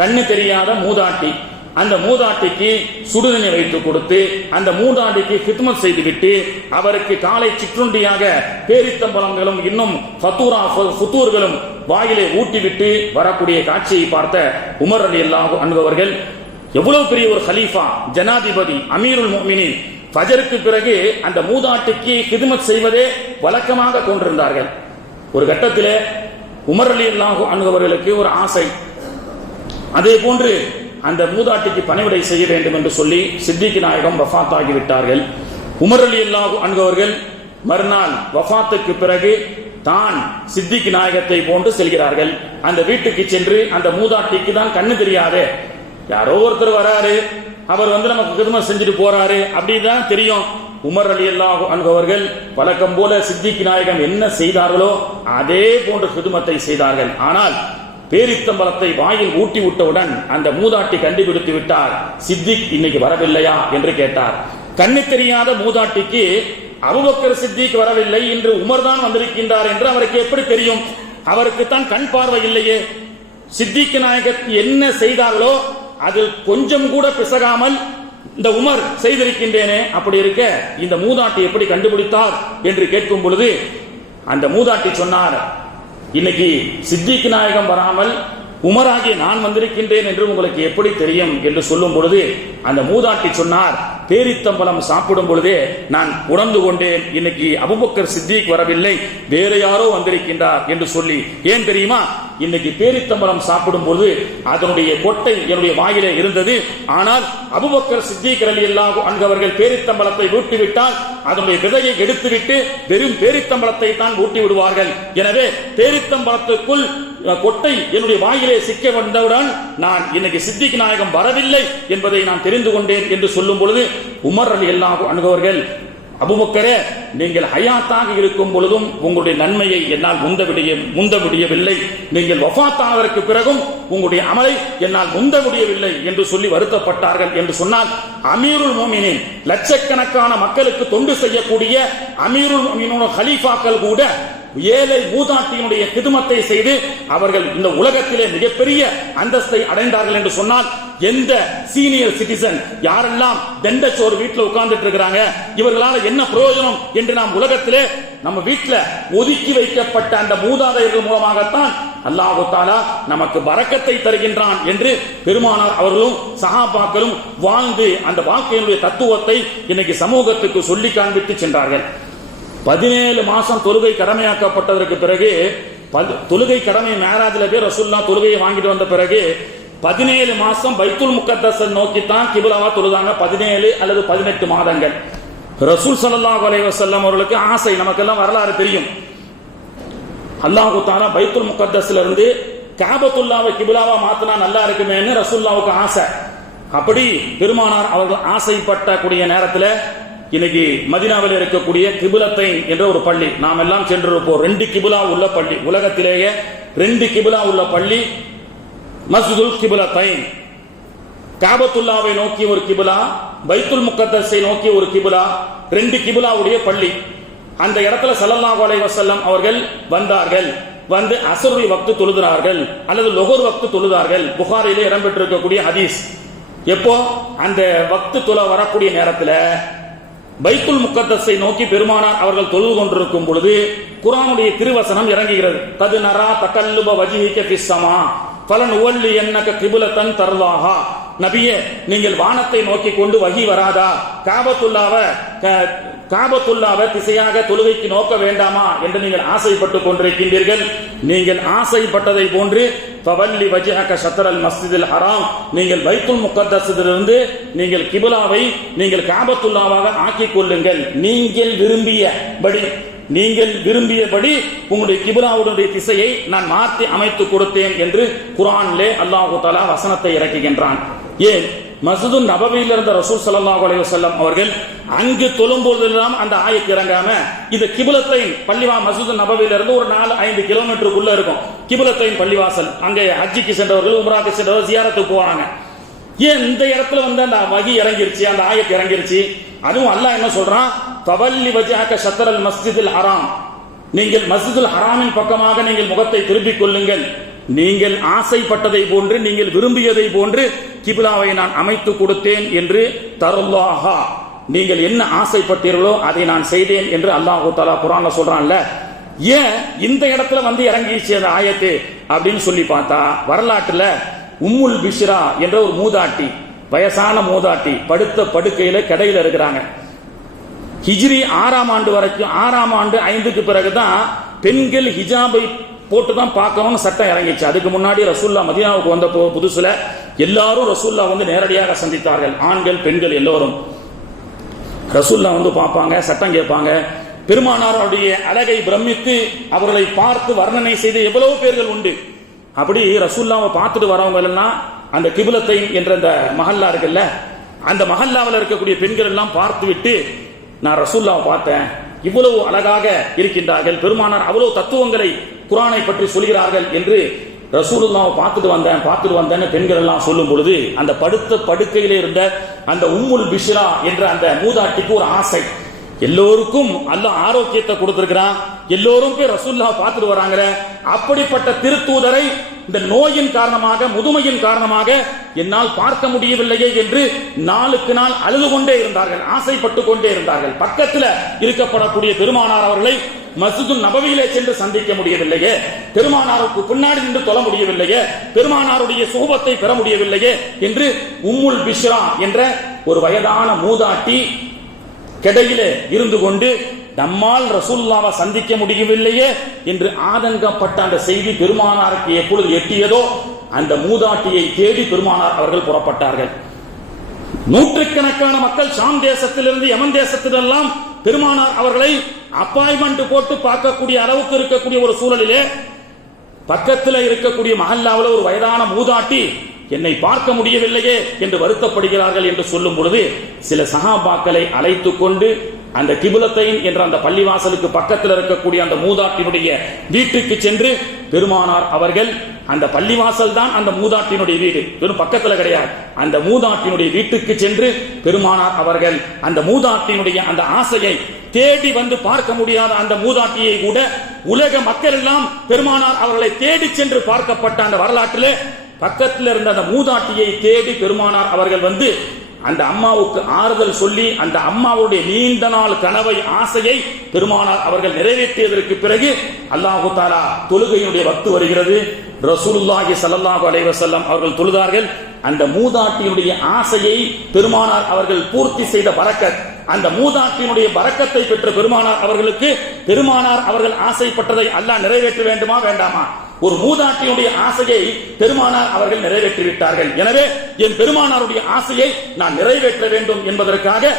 கண்ணு தெரியாத மூதாட்டி. அந்த மூதாட்டிக்கு சுடுதண்ணி வைத்து கொடுத்து அந்த மூதாட்டிக்கு ஹித்மத் செய்துவிட்டு அவருக்கு காலை சிற்றுண்டியாக பேரித்தம்பழங்களும் இன்னும் ஃபுத்தூர்களும் வாயிலை ஊட்டிவிட்டு வரக்கூடிய காட்சியை பார்த்த உமர் ரலியல்லாஹு அன்ஹு அவர்கள் எவ்வளவு பெரிய ஒரு கலீஃபா, ஜனாதிபதி, அமீருல் முஃமினீன், ஃபஜருக்கு பிறகு அந்த மூதாட்டிக்கு ஹித்மத் செய்வதே வழக்கமாக கொண்டிருந்தார்கள். ஒரு கட்டத்தில் உமர் ரலியல்லாஹு அன்ஹு அவர்களுக்கு ஒரு ஆசை, அதே போன்று அந்த மூதாட்டிக்கு பணிவிடை செய்ய வேண்டும் என்று சொல்லி சித்திக் நாயகம் வஃபாத் ஆகிவிட்டார்கள். உமர் ரலியல்லாஹு அன்ஹு அவர்கள் மறுநாள் வஃபாத்துக்கு பிறகு தான் சித்திக் நாயகத்தை போன்று செல்கிறார்கள். அந்த வீட்டுக்கு சென்று அந்த மூதாட்டிக்கு தான் கண்ணு தெரியாது, யாரோ ஒருத்தர் வராரு, அவர் நமக்கு ஹித்மத் செஞ்சுட்டு போறாரு அப்படிதான் தெரியும். உமர் ரலியல்லாஹு அன்ஹு அவர்கள் வழக்கம் போல சித்திக் நாயகம் என்ன செய்தார்களோ அதே போன்று ஹித்மத்தை செய்தார்கள். ஆனால் பேரித்தம்பலத்தை வாயில் ஊட்டி விட்டவுடன் அந்த மூதாட்டி கண்டுபிடித்து விட்டார், சித்திக் இன்னைக்கு வரவில்லையா என்று கேட்டார். கண்ணு தெரியாத மூதாட்டிக்கு அபூபக்கர் சித்திக் வரவில்லை, இன்று உமர் தான் வந்திருக்கின்றார் என்று அவருக்கு எப்படி தெரியும்? அவருக்கு தான் கண் பார்வை இல்லையே. சித்திக் நாயகர் என்ன செய்தார்களோ அதில் கொஞ்சம் கூட பிசகாமல் இந்த உமர் செய்திருக்கின்றேனே, அப்படி இருக்க இந்த மூதாட்டி எப்படி கண்டுபிடித்தார் என்று கேட்கும் பொழுது அந்த மூதாட்டி சொன்னார், இன்னைக்கு சித்திக் நாயகம் வராமல் உமராகிய நான் வந்திருக்கின்றேன் என்று உங்களுக்கு எப்படி தெரியும் என்று சொல்லும் பொழுது அந்த மூதாட்டி சொன்னார், பேரித்தம்பலம் சாப்பிடும் பொழுதே நான் உணர்ந்து கொண்டேன், இன்னைக்கு அபூபக்கர் சித்திக் வரவில்லை, வேற யாரோ வந்திருக்கின்றார் என்று சொல்லி. ஏன் தெரியுமா? இன்னைக்கு பேரித்தம்பலம் சாப்பிடும் பொழுது அதனுடைய கொட்டை என்னுடைய வாயிலே இருந்தது, ஆனால் அபூபக்கர் சித்திக் ரலியல்லாஹு அன்ஹு அவர்கள் பேரித்தம்பலத்தை ஊட்டிவிட்டால் அதனுடைய விதையை எடுத்துவிட்டு வெறும் பேரித்தம்பலத்தை தான் ஊட்டி விடுவார்கள். எனவே பேரித்தம்பலத்துக்குள் கொட்டை என்னுடைய வாயிலே சிக்க வந்தவுடன் நான் இன்னைக்கு சித்திக் நாயகம் வரவில்லை என்பதை நான் தெரிந்து கொண்டேன் என்று சொல்லும் பொழுது உமர் ரலியல்லாஹு அன்ஹு அவர்கள், அபூபக்கரே, நீங்கள் ஹயாத்தாக இருக்கும் பொழுதும் உங்களுடைய நன்மையை என்னால் முந்த முடியவில்லை, நீங்கள் வஃபாத்தானதற்கு பிறகும் உங்களுடைய அமலை என்னால் முந்த முடியவில்லை என்று சொல்லி வருத்தப்பட்டார்கள் என்று சொன்னால், அமீருல் முஃமினீன் லட்சக்கணக்கான மக்களுக்கு தொண்டு செய்யக்கூடிய அமீருல் முஃமினீன் கலீஃபாக்கள் கூட ஏழை மூதாட்டியினுடைய ஹித்மத்தை செய்து அவர்கள் இந்த உலகத்திலே மிகப்பெரிய அந்தஸ்தை அடைந்தார்கள் என்று சொன்னால், எந்த சீனியர் சிட்டிசன் யாரெல்லாம் தண்டச்சோறு வீட்டில் உட்கார்ந்துட்டு இருக்கிறாங்க, இவர்களால் என்ன பிரயோஜனம் என்று நாம் உலகத்திலே நம்ம வீட்டில் ஒதுக்கி வைக்கப்பட்ட அந்த மூதாதையர்கள் மூலமாகத்தான் அல்லாஹ் தஆலா நமக்கு பரக்கத்தை தருகின்றான் என்று பெருமானார் அவர்களும் சஹாபாக்களும் வாழ்ந்து அந்த வாழ்க்கையினுடைய தத்துவத்தை இன்னைக்கு சமூகத்துக்கு சொல்லி காண்பித்து சென்றார்கள். 17 மாசம் தொழுகை கடமையாக்கப்பட்டதற்கு பிறகு, தொழுகை கடமை மேராஜ்ல போய் ரசூலுல்லாஹ் தொழுகையை வாங்கிட்டு வந்த பிறகு 17 மாசம் பைத்துல் முகத்தஸை நோக்கித்தான் கிப்லாவா தொழுதாங்க. 17 அல்லது 18 மாதங்கள். ரசூல் ஸல்லல்லாஹு அலைஹி வஸல்லம் அவர்களுக்கு ஆசை, நமக்கெல்லாம் வரலாறு தெரியும். அல்லாஹ் தஆலா பைத்துல் முகத்தஸ்ல இருந்து கஅபத்துல்லாவை கிப்லாவா மாத்தினா நல்லா இருக்குமேன்னு ரசூலுல்லாஹ்வுக்கு ஆசை. அப்படி பெருமானார் அவர்கள் ஆசைப்பட்ட கூடிய நேரத்தில் இன்னைக்கு மதீனாவில் இருக்கக்கூடிய கிப்லத்தைன் என்ற ஒரு பள்ளி நாம் எல்லாம் சென்றிருப்போம். 2 கிப்லா உள்ள பள்ளி, உலகத்திலேயே 2 கிப்லா உள்ள பள்ளி மஸ்ஜிதுல் கிப்லத்தைன். கஅபத்துல்லாவை நோக்கி ஒரு கிப்லா, பைத்துல் முகத்தஸை நோக்கி ஒரு கிப்லா, 2 கிப்லாவுடைய பள்ளி. அந்த இடத்துல ஸல்லல்லாஹு அலைஹி வஸல்லம் அவர்கள் வந்தார்கள். வந்து அஸ்ருடைய வக்து தொழுகிறார்கள் அல்லது லொஹர் வக்து தொழுதார்கள். புகாரிலே இடம்பெற்றிருக்கக்கூடிய ஹதீஸ். எப்போ அந்த வக்து தொழ வரக்கூடிய நேரத்தில் பைத்துல் முகத்தஸை நோக்கி பெருமானார் அவர்கள் தொழுது கொண்டிருக்கும் பொழுது குர்ஆனுடைய திருவசனம் இறங்குகிறது. கது நரா தகல்லுப வஜ்ஹிக ஃபிஸ் ஸமா ஃபலனுவல்லியன்னக கிப்லத்தன் தர்லாஹா. நபியே, நீங்கள் வானத்தை நோக்கி கொண்டு வஹி வராதா, காபத்துல்லாவை திசையாக தொழுகைக்கு நோக்க வேண்டாமா என்று நீங்கள் ஆசைப்பட்டுக் கொண்டிருக்கின்றீர்கள். நீங்கள் ஆசைப்பட்டதை போன்று ஃபவல்லி வஜ்ஹக ஷத்ரல் மஸ்ஜிதில் ஹராம், நீங்கள் பைத்துல் முகத்தஸிலிருந்து நீங்கள் கிப்லாவை நீங்கள் காபத்துல்லாவாக ஆக்கிக் கொள்ளுங்கள். நீங்கள் விரும்பியபடி உங்களுடைய கிப்லாவுடைய திசையை நான் மாற்றி அமைத்து கொடுத்தேன் என்று குர்ஆனிலே அல்லாஹ் தஆலா வசனத்தை இறக்குகின்றான். ஏன்? மஸ்ஜிது நபவியில் இருந்த ரசூல் ஸல்லல்லாஹு அலைஹி வஸல்லம் அவர்கள் அங்கு தொழும் போதெல்லாம் அந்த ஆயத்து இறங்காம இந்த கிப்லத்தைன் மஸ்ஜிது நபவியில இருந்து ஒரு 4-5 கிலோமீட்டருக்குள்ள இருக்கும் கிப்லத்தைன் பள்ளிவாசல். அங்கே ஹஜ்ஜிக்கு சென்றவர்கள், உம்ராக்கு சென்றவர்கள் ஜியாரத்துக்கு போறாங்க. ஏன் இந்த இடத்துல வந்து அந்த வகி இறங்கிருச்சு, அந்த ஆயத்து இறங்கிருச்சு? அதுவும் அல்லாஹ் என்ன சொல்றான், ஃபவல்லி வஜ்ஹக ஷத்ரல் மஸ்ஜிதில் ஹராம், நீங்கள் மஸ்ஜிதுல் ஹராமின் பக்கமாக நீங்கள் முகத்தை திருப்பிக் கொள்ளுங்கள். நீங்கள் ஆசைப்பட்டதை போன்று, நீங்கள் விரும்பியதை போன்று கிபிலாவை நான் அமைத்து கொடுத்தேன் என்று தருல்லாஹா, நீங்கள் என்ன ஆசைப்பட்டீர்களோ அதை நான் செய்தேன் என்று அல்லாஹு தஆலா குர்ஆன்ல சொல்றான்ல. ஏன் இந்த இடத்துல வந்து இறங்கிச்சு அந்த ஆயத்து அப்படின்னு சொல்லி பார்த்தா, வரலாற்றுல உம்முல் பிஷ்ரா என்ற ஒரு மூதாட்டி, வயசான மூதாட்டி, படுத்த படுக்கையில கடையில இருக்கிறாங்க. ஹிஜ்ரி 6ஆம் ஆண்டு வரைக்கும், 6ஆம் ஆண்டு 5க்கு பிறகுதான் பெண்கள் ஹிஜாபை போட்டுதான் பார்க்கணும்னு சட்டம் இறங்கிச்சு. அதுக்கு முன்னாடி ரசூல்லா மதீனாவுக்கு வந்த புதுசுல எல்லாரும் ரசூல்லா வந்து நேரடியாக சந்தித்தார்கள். ஆண்கள் பெண்கள் எல்லோரும் ரசூல்லா வந்து பார்ப்பாங்க, சட்டம் கேட்பாங்க. பெருமானாருடைய அழகை பிரமித்து அவர்களை பார்த்து வர்ணனை செய்து எவ்வளவு பேர்கள் உண்டு. அப்படி ரசூல்லாவை பார்த்துட்டு வரவங்க எல்லாம் அந்த கிபிலத்தை என்ற அந்த மஹல்லா இருக்குல்ல, அந்த மஹல்லாவில் இருக்கக்கூடிய பெண்கள் எல்லாம் பார்த்து விட்டு, நான் ரசூல்லாவை பார்த்தேன், இவ்வளவு அழகாக இருக்கின்றார்கள், பெருமானார் அவ்வளவு தத்துவங்களை குர்ஆனை பற்றி சொல்கிறார்கள் என்று ரசூலுல்லாஹ் பார்த்துட்டு வந்தேன்னு பெண்கள் எல்லாம் சொல்லும் பொழுது, அந்த படுத்த படுக்கையிலே இருந்த அந்த உம்முல் பிஷ்ரா என்ற அந்த மூதாட்டிக்கு ஒரு ஆசை. எல்லோருக்கும் அல்லாஹ் ஆரோக்கியத்தை கொடுத்திருக்கிறான், எல்லோரும் போய் ரசூலுல்லாஹ் பார்த்துட்டு வராங்க. அப்படிப்பட்ட திருத்தூதரை இந்த நோயின் காரணமாக, முதுமையின் காரணமாக என்னால் பார்க்க முடியவில்லையே என்று நாளுக்கு நாள் அழுது கொண்டே இருந்தார்கள், ஆசைப்பட்டு கொண்டே இருந்தார்கள். பக்கத்தில் இருக்கப்படக்கூடிய பெருமானார் அவர்களை மஸ்ஜிது நபவியிலே சென்று சந்திக்க முடியவில்லையே, பெருமானாருக்கு பின்னாடி நின்று தொழ முடியவில்லையே, பெருமானாருடைய சுகபத்தை பெற முடியவில்லையே என்று உம்முல் பிஷ்ரா என்ற ஒரு வயதான மூதாட்டி கடையிலே இருந்து கொண்டு நம்மால் ரசூலுல்லாஹ்வை சந்திக்க முடியவில்லையே என்று ஆதங்கப்பட்ட அந்த செய்தி பெருமானாருக்கு எப்பொழுது எட்டியதோ அந்த மூதாட்டியை தேடி பெருமானார் அவர்கள் புறப்பட்டார்கள். நூற்றுக்கணக்கான மக்கள் ஷாம் தேசத்திலிருந்து யமன் தேசத்திலெல்லாம் பெருமானார் அவர்களை அப்பாயின்மெண்ட் போட்டு பார்க்கக்கூடிய அளவுக்கு இருக்கக்கூடிய ஒரு சூழலிலே பக்கத்தில் இருக்கக்கூடிய மஹல்லாவில் ஒரு வயதான மூதாட்டி என்னை பார்க்க முடியவில்லையே என்று வருத்தப்படுகிறார்கள் என்று சொல்லும் பொழுது சில சஹாபாக்களை அழைத்துக் கொண்டு அந்த கிபிலத்தைன் என்ற அந்த பள்ளிவாசலுக்கு பக்கத்தில் இருக்கக்கூடிய அந்த மூதாட்டினுடைய வீட்டுக்கு சென்று பெருமானார் அவர்கள், அந்த பள்ளிவாசல் தான் அந்த மூதாட்டினுடைய வீடு, வெறும் பக்கத்தில் கிடையாது, அந்த மூதாட்டினுடைய வீட்டுக்கு சென்று பெருமானார் அவர்கள் அந்த மூதாட்டினுடைய அந்த ஆசையை தேடி வந்து பார்க்க முடியாத அந்த மூதாட்டியை கூட உலக மக்கள் எல்லாம் பெருமானார் அவர்களை தேடி சென்று பார்க்கப்பட்ட அந்த வரலாற்றிலே பக்கத்தில் இருந்த அந்த மூதாட்டியை தேடி பெருமானார் அவர்கள் வந்து அந்த அம்மாவுக்கு ஆறுதல் சொல்லி அந்த அம்மாவுடைய நீண்ட நாள் கனவை, ஆசையை பெருமானார் அவர்கள் நிறைவேற்றியதற்கு பிறகு அல்லாஹு தஆலா தொழுகையினுடைய வக்து வருகிறது. ரசூலுல்லாஹி ஸல்லல்லாஹு அலைஹி வஸல்லம் அவர்கள் தொழுதார்கள். அந்த மூதாட்டியினுடைய ஆசையை பெருமானார் அவர்கள் பூர்த்தி செய்த பரக்கத், அந்த மூதாட்டியினுடைய பரக்கத்தை பெற்ற பெருமானார் அவர்களுக்கு பெருமானார் அவர்கள் ஆசைப்பட்டதை அல்லாஹ் நிறைவேற்ற வேண்டுமா வேண்டாமா? ஒரு மூதாட்டியுடைய ஆசையை பெருமானார் அவர்கள் நிறைவேற்றிவிட்டார்கள். எனவே என் பெருமானாருடைய ஆசையை நான் நிறைவேற்ற வேண்டும் என்பதற்காக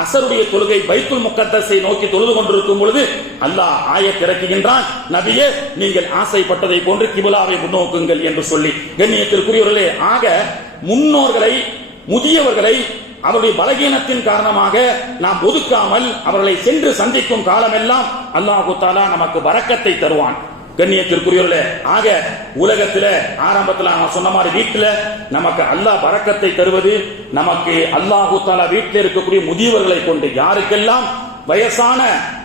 அசருடைய தொழுகை பைத்துல் முக்கத்தஸை நோக்கி தொழுது கொண்டிருக்கும் பொழுது அல்லாஹ் ஆயத் இறக்குகின்றான், நபியே நீங்கள் ஆசைப்பட்டதை போன்று கிபிலாவை முன்னோக்குங்கள் என்று சொல்லி. கண்ணியத்திற்குரியவர்களே, ஆக முன்னோர்களை, முதியவர்களை அவருடைய பலகீனத்தின் காரணமாக நாம் ஒதுக்காமல் அவர்களை சென்று சந்திக்கும் காலமெல்லாம் அல்லாஹு தஆலா நமக்கு பரக்கத்தை தருவான். கண்ணியத்திற்குரியவர்களே, ஆக உலகத்துல ஆரம்பத்தில் நான் சொன்ன மாதிரி வீட்டுல நமக்கு அல்லாஹ் பரக்கத்தை தருவது, நமக்கு அல்லாஹு தஆலா வீட்டில் இருக்கக்கூடிய முதியவர்களை கொண்டு, யாருக்கெல்லாம் வயசான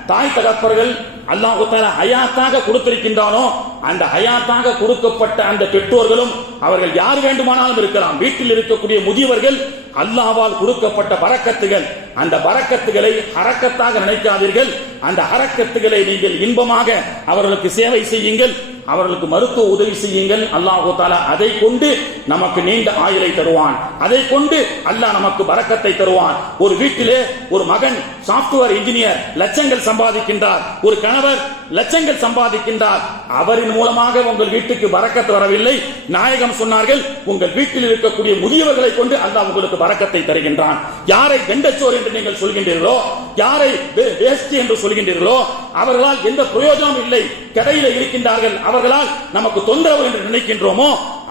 தாய் தகப்பர்கள் அல்லாஹு தஆலா ஹயாத்தாக கொடுத்திருக்கின்றானோ அந்த ஹயாத்தாக கொடுக்கப்பட்ட அந்த பெற்றோர்களும் அவர்கள் யார் வேண்டுமானாலும் இருக்கலாம். வீட்டில் இருக்கக்கூடிய முதியவர்கள் அல்லாஹ்வால் கொடுக்கப்பட்ட பரக்கத்துகள், அந்த பரக்கத்துகளை ஹரக்கத்தாக நினைக்காதீர்கள். அந்த ஹரக்கத்துகளை நீங்கள் இன்பமாக அவர்களுக்கு சேவை செய்யுங்கள், அவர்களுக்கு மருத்துவ உதவி செய்யுங்கள். அல்லாஹு தஆலா அதை கொண்டு நமக்கு நீண்ட ஆயுளை தருவான், அதை கொண்டு அல்லாஹ் நமக்கு பரக்கத்தை தருவான். ஒரு வீட்டிலே ஒரு மகன் சாப்ட்வேர் இன்ஜினியர் லட்சங்கள் சம்பாதிக்கின்றார், ஒரு கணவர் லட்சங்கள் சம்பாதிக்கின்றார், அவரின் மூலமாக உங்கள் வீட்டுக்கு பரக்கத்து வரவில்லை. நாயகம் சொன்னார்கள், உங்கள் வீட்டில் இருக்கக்கூடிய முதியவர்களை கொண்டு அல்லாஹ் உங்களுக்கு பரக்கத்தை தருகின்றான். யாரை வெண்டச்சோர் என்று நீங்கள் சொல்கின்றீர்களோ, யாரை வேஸ்ட் என்று சொல்கின்றீர்களோ, அவர்களால் எந்த பிரயோஜனம் இல்லை, கடையில் இருக்கின்றார்கள், அவர்களால் நமக்கு தொந்தரவு என்று நினைக்கின்றோமோ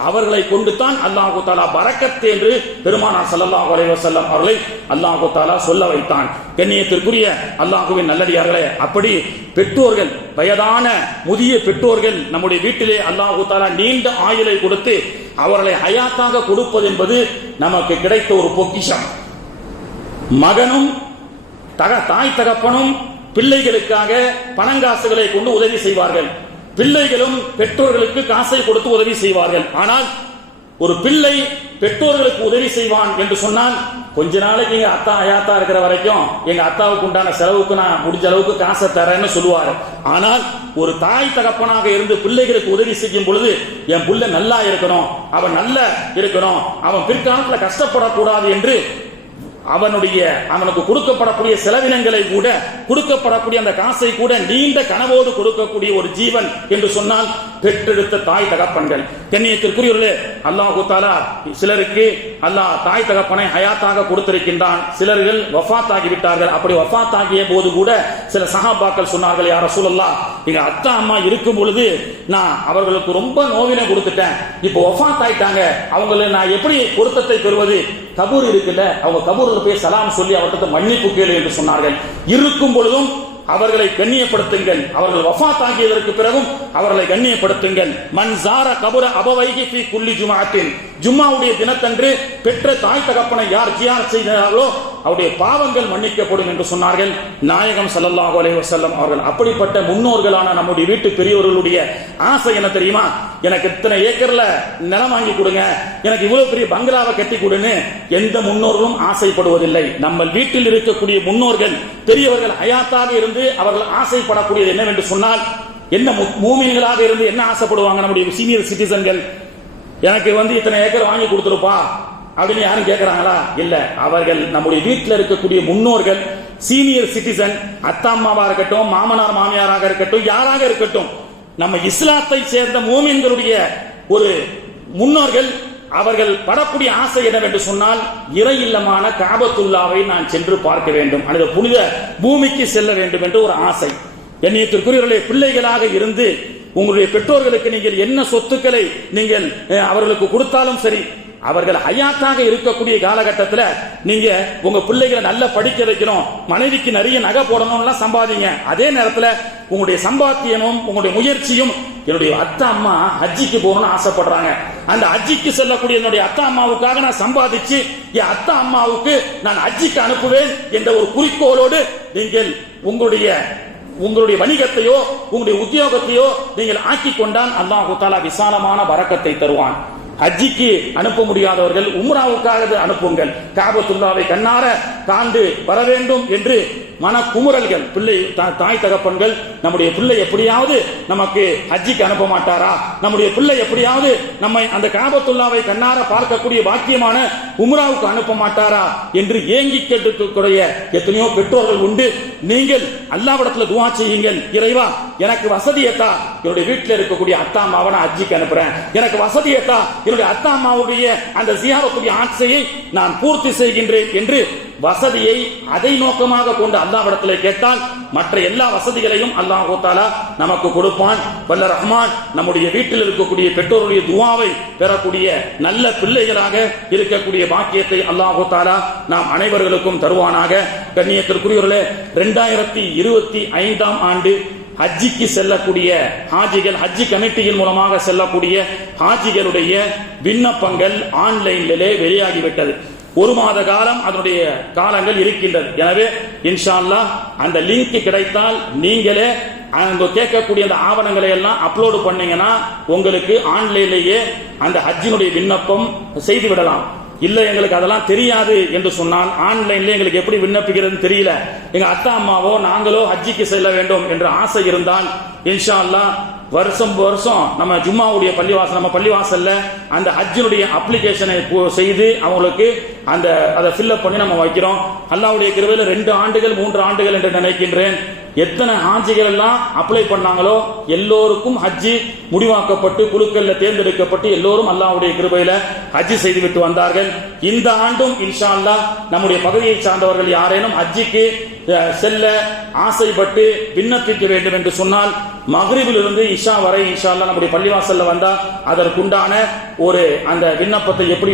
அவர்களை கொண்டு தான் அல்லாஹு தஆலா பரக்கத் என்று பெருமானார் ஸல்லல்லாஹு அலைஹி வஸல்லம் அவர்களை அல்லாஹு தஆலா சொல்ல வைத்தான். கண்ணியத்திற்குரிய அல்லாஹ்வின் நல்லடியார்களே, அப்படி பெற்றோர்கள், வயதான முதிய பெற்றோர்கள் நம்முடைய வீட்டிலே அல்லாஹு தஆலா நீண்ட ஆயுளை கொடுத்து அவர்களை ஹயாத்தாக கொடுப்பது என்பது நமக்கு கிடைத்த ஒரு பொக்கிஷம். மகனும் தாய் தகப்பனும் பிள்ளைகளுக்காக பணங்காசுகளை கொண்டு உதவி செய்வார்கள். பிள்ளைகளும் பெற்றோர்களுக்கு காசை கொடுத்து உதவி செய்வார்கள். ஆனால் ஒரு பிள்ளை பெற்றோர்களுக்கு உதவி செய்வான் என்று சொன்னால், கொஞ்ச நாளைக்கு எங்க அத்தா அயாத்தா இருக்கிற வரைக்கும் எங்க அத்தாவுக்கு உண்டான செலவுக்கு நான் முடிஞ்ச அளவுக்கு காசை தரேன்னு சொல்லுவாரு. ஆனால் ஒரு தாய் தகப்பனாக இருந்து பிள்ளைகளுக்கு உதவி செய்யும் பொழுது, என் புள்ள நல்லா இருக்கணும், அவன் நல்லா இருக்கணும், அவன் பிற்காலத்தில் கஷ்டப்படக்கூடாது என்று அவனுக்கு கொடுக்கப்படக்கூடிய செலவினங்களை கூட, கொடுக்கப்படக்கூடிய அந்த காசை கூட நீண்ட கனவோடு கொடுக்கக்கூடிய ஒரு ஜீவன் என்று சொன்னால் பெற்றெடுத்த தாய் தகப்பன்கள். கண்ணியத்திற்குரியவர்களே, அல்லாஹ் தஆலா சிலருக்கு அல்லாஹ் தாய் தகப்பனை ஹயாத்தாக கொடுத்திருக்கின்றான், சிலர்கள் வஃபாத் ஆகிவிட்டார்கள். அப்படி வஃபாத் ஆகிய போது கூட சில சஹாபாக்கள் சொன்னார்கள், யா ரசூலல்லாஹ், எங்க அத்தா அம்மா இருக்கும் பொழுது நான் அவர்களுக்கு ரொம்ப நோவினை கொடுத்துட்டேன், இப்போ வஃபாத் ஆயிட்டாங்க, அவங்களை நான் எப்படி பொருத்தத்தை பெறுவது? கபூர் இருக்குல்ல, அவங்க கபூர்ல போய் சலாம் சொல்லி அவர்கிட்ட மன்னிப்பு கேளு என்று சொன்னார்கள். இருக்கும் பொழுதும் அவர்களை கண்ணியப்படுத்துங்கள், அவர்கள் வஃபாத் ஆகியதற்கு பிறகும் அவர்களை கண்ணியப்படுத்துங்கள். மன் ஸார கபர அபவைஹி ஃபீ குல்லி ஜும்ஆத்தின், ஜும்மாவுடைய தினத்தன்று பெற்ற தாய் தகப்பனை யார் ஜியாரத் செய்கிறார்களோ அவருடைய பாவங்கள் மன்னிக்கப்படும் என்று சொன்னார்கள் நாயகம் ஸல்லல்லாஹு அலைஹி வஸல்லம் அவர்கள். அப்படிப்பட்ட முன்னோர்களான நம்முடைய வீட்டு பெரியவர்களுடைய ஆசை என்ன தெரியுமா? எனக்கு இத்தனை ஏக்கர்ல நிலம் வாங்கி கொடுங்க, எனக்கு இவ்வளவு பெரிய பங்களாவை கட்டி கொடுன்னு எந்த முன்னோர்களும் ஆசைப்படுவதில்லை. நம்ம வீட்டில் இருக்கக்கூடிய முன்னோர்கள் பெரியவர்கள் ஹயாத்தாக இருந்து அவர்கள் ஆசைப்படக்கூடியது என்னவென்று சொன்னால், என்ன மூமின்களாக இருந்து என்ன ஆசைப்படுவாங்க? நம்முடைய சீனியர் சிட்டிசன்கள், எனக்கு இத்தனை ஏக்கர் வாங்கி கொடுத்துருப்பா அப்படின்னு யாரும் கேட்கிறாங்களா? இல்ல. அவர்கள் நம்முடைய வீட்டில் இருக்கக்கூடிய முன்னோர்கள், சீனியர் சிட்டிசன், அத்தா அம்மாவா இருக்கட்டும், மாமனார் மாமியாராக இருக்கட்டும், யாராக இருக்கட்டும், நம்ம இஸ்லாத்தை சேர்ந்த மூமின்களுடைய ஒரு முன்னோர்கள், அவர்கள் படக்கூடிய ஆசை என்னவென்று சொன்னால், இறை இல்லமான காபத்துல்லாவை நான் சென்று பார்க்க வேண்டும், அந்த புனித பூமிக்கு செல்ல வேண்டும் என்று ஒரு ஆசை. கண்ணியத்திற்குரியவர்களே, பிள்ளைகளாக இருந்து உங்களுடைய பெற்றோர்களுக்கு நீங்கள் என்ன சொத்துக்களை நீங்கள் அவர்களுக்கு கொடுத்தாலும் சரி, அவர்கள் ஹயாத்தாக இருக்கக்கூடிய காலகட்டத்தில் நீங்க உங்க பிள்ளைகளை நல்லா படிக்க வைக்கணும், மனைவிக்கு நிறைய நகை போடணும்லாம் சம்பாதிங்க. அதே நேரத்தில் உங்களுடைய சம்பாத்தியமும் உங்களுடைய முயற்சியும், என்னுடைய அத்தா அம்மா ஹஜ்ஜிக்கு போகணும்னு ஆசைப்படுறாங்க, அந்த ஹஜ்ஜிக்கு செல்லக்கூடிய என்னுடைய அத்தா அம்மாவுக்காக நான் சம்பாதிச்சு என் அத்தா அம்மாவுக்கு நான் ஹஜ்ஜிக்கு அனுப்புவேன் என்ற ஒரு குறிக்கோளோடு நீங்கள் உங்களுடைய வணிகத்தையோ உங்களுடைய உத்தியோகத்தையோ நீங்கள் ஆக்கிக் கொண்டால் அல்லாஹ் தஆலா விசாலமான பரக்கத்தை தருவான். ஹஜ்ஜிக்கு அனுப்ப முடியாதவர்கள் உம்ராவுக்காக அனுப்புங்கள். காபத்துல்லாவை கண்ணார காண்டு வர வேண்டும் என்று மனக்குமுறல்கள் பிள்ளை தாய் தகப்பன்கள், நம்முடைய பிள்ளை எப்படியாவது நமக்கு ஹஜ்ஜிக்கு அனுப்ப மாட்டாரா, நம்முடைய பிள்ளை எப்படியாவது நம்மை அந்த காபத்துல்லாவை கண்ணார பார்க்கக்கூடிய பாக்கியமான உம்ராவுக்கு அனுப்ப மாட்டாரா என்று ஏங்கி கேட்டுக்கூடிய எத்தனையோ பெற்றோர்கள் உண்டு. நீங்கள் அல்லாஹ்விடத்தில் துஆ செய்யுங்கள், இறைவா எனக்கு வசதியத்தா, என்னுடைய வீட்டில் இருக்கக்கூடிய அத்தா அம்மாவை நான் ஹஜ்ஜிக்கு அனுப்புறேன், எனக்கு வசதியத்தா, என்னுடைய அத்தா அம்மாவுடைய அந்த ஜியாரத்துடைய ஆசையை நான் பூர்த்தி செய்கின்றேன் என்று வசதியை அதை நோக்கமாக கொண்டு அல்லாஹ்விடத்தில் கேட்டால் மற்ற எல்லா வசதிகளையும் அல்லாஹ் தஆலா நமக்கு கொடுப்பான். வல்ல ரஹ்மான் நம்முடைய வீட்டில் இருக்கக்கூடிய பெற்றோருடைய துஆவை பெறக்கூடிய நல்ல பிள்ளைகளாக இருக்கக்கூடிய பாக்கியத்தை அல்லாஹ் தஆலா நாம் அனைவர்களுக்கும் தருவானாக. கண்ணியத்திற்குரியவர்களே, 2025ஆம் ஆண்டு ஹஜ்ஜிக்கு செல்லக்கூடிய ஹாஜிகள், ஹஜ்ஜி கமிட்டியின் மூலமாக செல்லக்கூடிய ஹாஜிகளுடைய விண்ணப்பங்கள் ஆன்லைனிலே வெளியாகிவிட்டது. ஒரு மாத காலம் அதனுடைய காலங்கள் இருக்கின்றது. எனவே இன்ஷா அல்லாஹ் அந்த லிங்க் கிடைத்தால் நீங்களே அங்க கேட்கக்கூடிய அந்த ஆவணங்களை எல்லாம் அப்லோடு பண்ணீங்கன்னா உங்களுக்கு ஆன்லைன்லேயே அந்த ஹஜ்ஜினுடைய விண்ணப்பம் செய்து விடலாம். இல்ல எங்களுக்கு அதெல்லாம் தெரியாது என்று சொன்னால், ஆன்லைன்ல எங்களுக்கு எப்படி விண்ணப்பிக்கிறது தெரியல, எங்க அத்தா அம்மாவோ நாங்களோ ஹஜ்ஜிக்கு செல்ல வேண்டும் என்ற ஆசை இருந்தால் இன்ஷா அல்லாஹ் வருஷம் நம்ம ஜும்மாவுடைய நம்ம பள்ளிவாசல்ல அந்த ஹஜ்ஜினுடைய அப்ளிகேஷனை செய்து அவங்களுக்கு அதை ஃபில்அப் பண்ணி நம்ம வைக்கிறோம். அல்லாஹ்வுடைய கிருபையில 2 ஆண்டுகள் 3 ஆண்டுகள் என்று நினைக்கின்றேன். எத்தனை ஹாஜிகள் எல்லாம் அப்ளை பண்ணாங்களோ எல்லோருக்கும் ஹஜ்ஜி முடிவாக்கப்பட்டு குழுக்கள்ல தேர்ந்தெடுக்கப்பட்டு எல்லோரும் அல்லாஹ்வுடைய கிருபையில ஹஜ்ஜி செய்துவிட்டு வந்தார்கள். இந்த ஆண்டும் இன்ஷா அல்லாஹ் நம்முடைய பகுதியை சார்ந்தவர்கள் யாரேனும் ஹஜ்ஜிக்கு செல்ல ஆசைப்பட்டு விண்ணப்பிக்க வேண்டும் என்று சொன்னால் மக்ரிபில் இருந்து இஷா வரை இன்ஷா அல்லாஹ் நம்முடைய பள்ளிவாசல்ல வந்தா அதற்குண்டான அந்த விண்ணப்பத்தை எப்படி